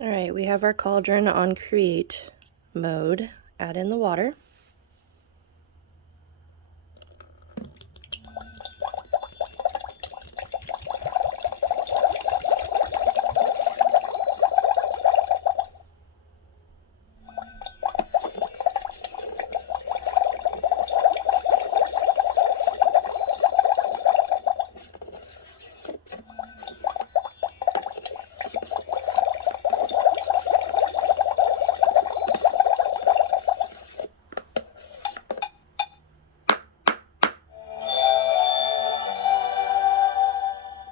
All right, we have our cauldron on create mode. Add in the water.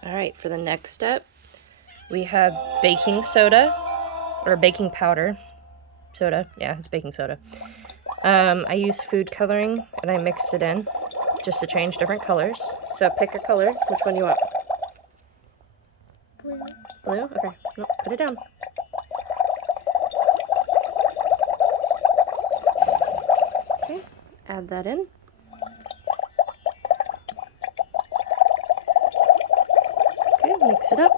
All right, for the next step, we have baking soda, or baking powder. Soda, yeah, it's baking soda. I use food coloring, and I mix it in just to change different colors. So pick a color. Which one you want? Blue. Blue? Okay. Nope, put it down. Okay, add that in. Okay, mix it up.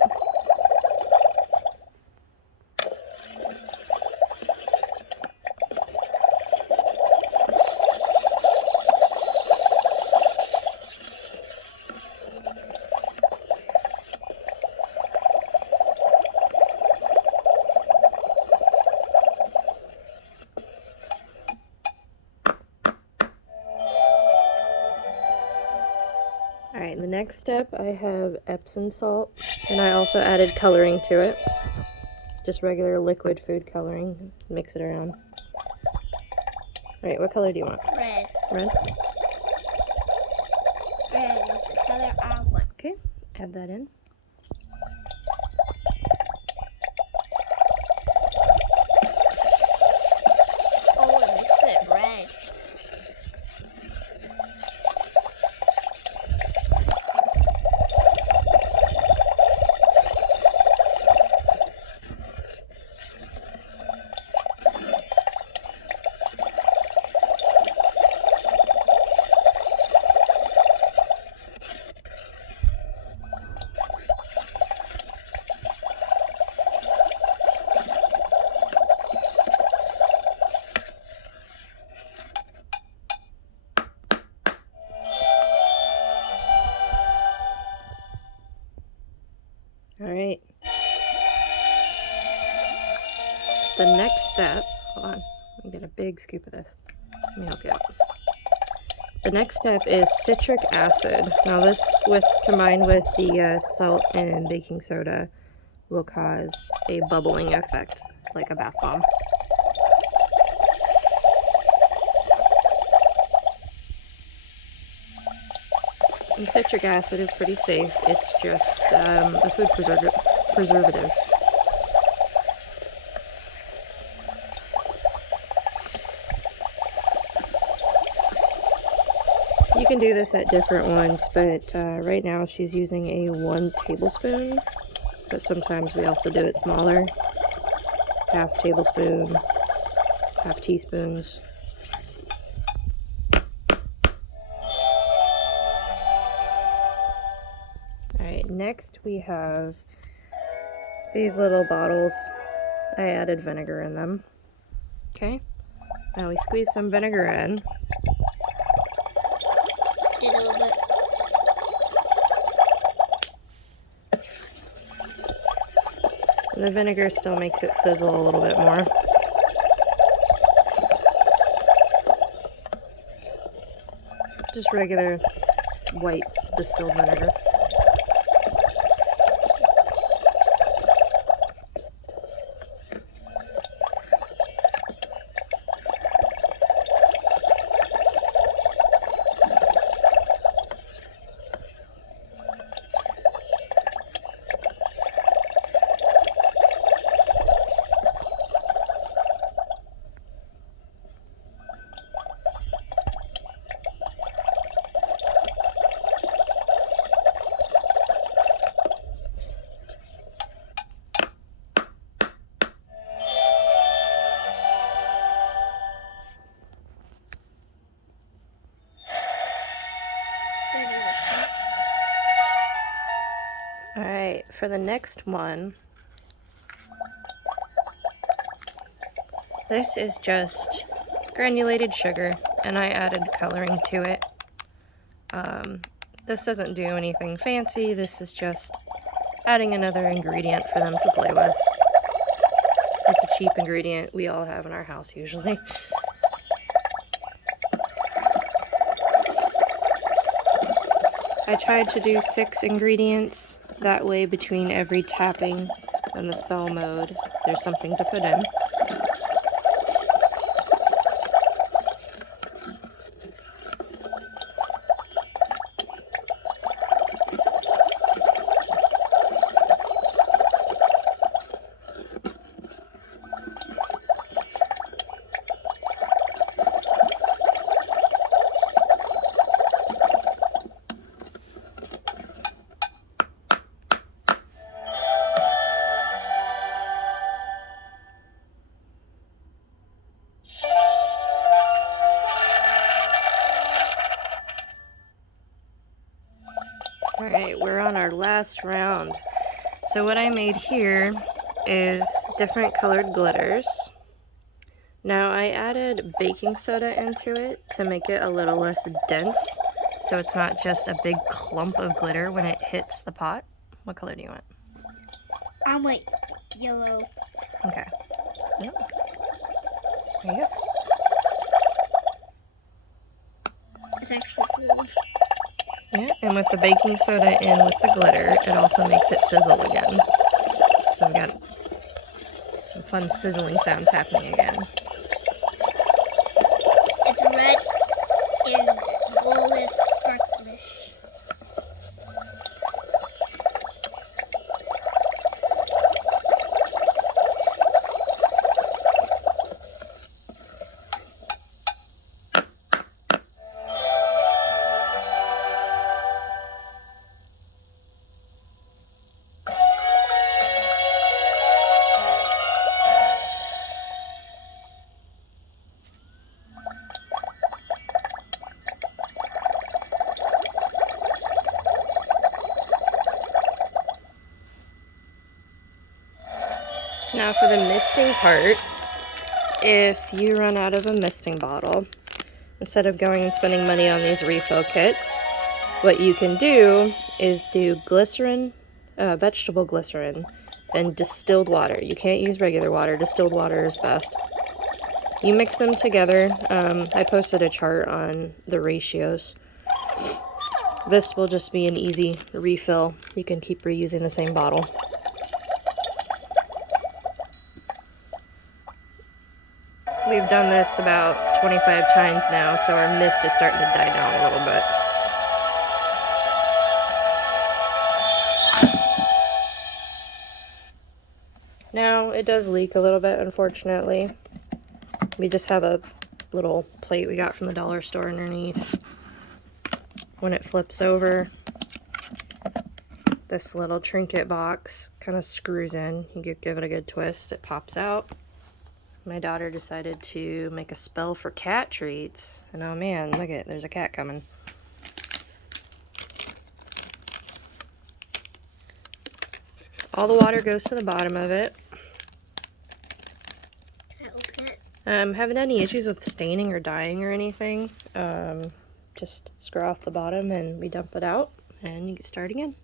Alright, the next step I have Epsom salt, and I also added coloring to it. Just regular liquid food coloring. Mix it around. Alright, what color do you want? Red. Red? Red is the color I want. Okay, add that in. Oh, it makes it red. Alright. The next step, hold on, let me get a big scoop of this. Let me help you out. The next step is citric acid. Now this, combined with the salt and baking soda, will cause a bubbling effect, like a bath bomb. And citric acid is pretty safe. It's just a food preservative. You can do this at different ones, but right now she's using a 1 tablespoon, but sometimes we also do it smaller. Half tablespoon, half teaspoons. Alright, next we have these little bottles. I added vinegar in them. Okay, now we squeeze some vinegar in. Did a little bit. And the vinegar still makes it sizzle a little bit more. Just regular white distilled vinegar. Alright, for the next one, This is just granulated sugar, and I added coloring to it. This doesn't do anything fancy. This is just adding another ingredient for them to play with. It's a cheap ingredient we all have in our house usually. I tried to do 6 ingredients. That way between every tapping and the spell mode, there's something to put in. Alright, we're on our last round. So what I made here is different colored glitters. Now I added baking soda into it to make it a little less dense, so it's not just a big clump of glitter when it hits the pot. What color do you want? I want yellow. Okay. Yep. There you go. It's actually gold. Yeah, and with the baking soda in with the glitter, it also makes it sizzle again. So we got some fun sizzling sounds happening again. It's red and goldish sparklish. Now for the misting part, if you run out of a misting bottle, instead of going and spending money on these refill kits, what you can do is do glycerin, vegetable glycerin, and distilled water. You can't use regular water. Distilled water is best. You mix them together. I posted a chart on the ratios. This will just be an easy refill. You can keep reusing the same bottle. We've done this about 25 times now, so our mist is starting to die down a little bit. Now, it does leak a little bit, unfortunately. We just have a little plate we got from the dollar store underneath. When it flips over, this little trinket box kind of screws in. You could give it a good twist, it pops out. My daughter decided to make a spell for cat treats, and oh man, look at, there's a cat coming. All the water goes to the bottom of it. Can I open it? Haven't any issues with staining or dyeing or anything. Just screw off the bottom and we dump it out, and you can start again.